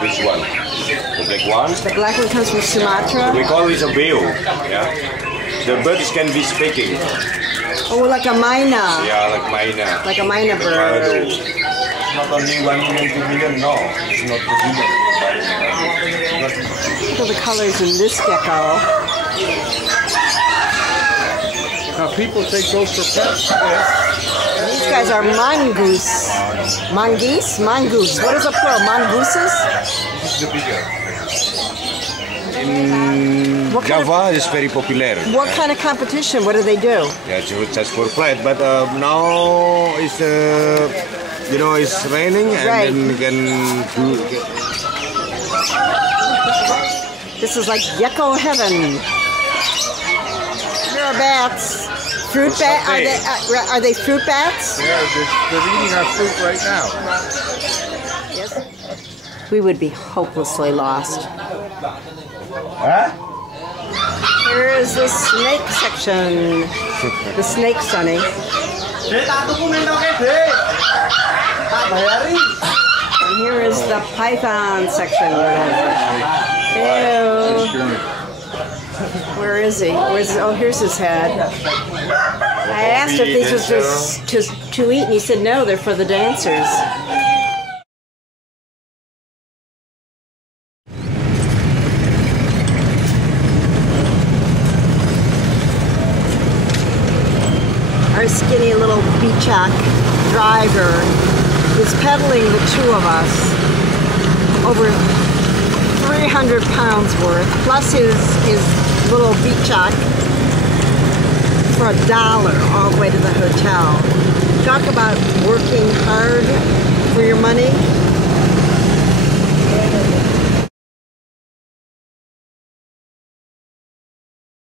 This one. The black one. The black one comes from Sumatra. We call this a whale. Yeah. The birds can be speaking. Oh, like a myna. Yeah, like myna. Like a myna bird. Not only 1 million, 2 million, no. It's not 2 million. Look at the colors in this gecko. Now people take those for pets. These guys are mongoose. Mongoose? Mongoose. What is a plural? Mongooses? This is the bigger. In Java is very popular. What kind of competition? What do they do? Yeah, just for flight. But now it's you know, it's raining and Right. then you can do. This is like gecko heaven. There are bats. Fruit bat? Are they fruit bats? Yeah, they're eating our fruit right now. Yes. We would be hopelessly lost. Huh? Here is the snake section. The snake, Sonny. And here is the python section. Ew. Where is he? Oh, here's his head. I asked if these was just to eat, and he said no, they're for the dancers. Our skinny little beachak driver is pedaling the two of us over 300 pounds worth, plus his little beachak for $1 all the way to the hotel. Talk about working hard for your money.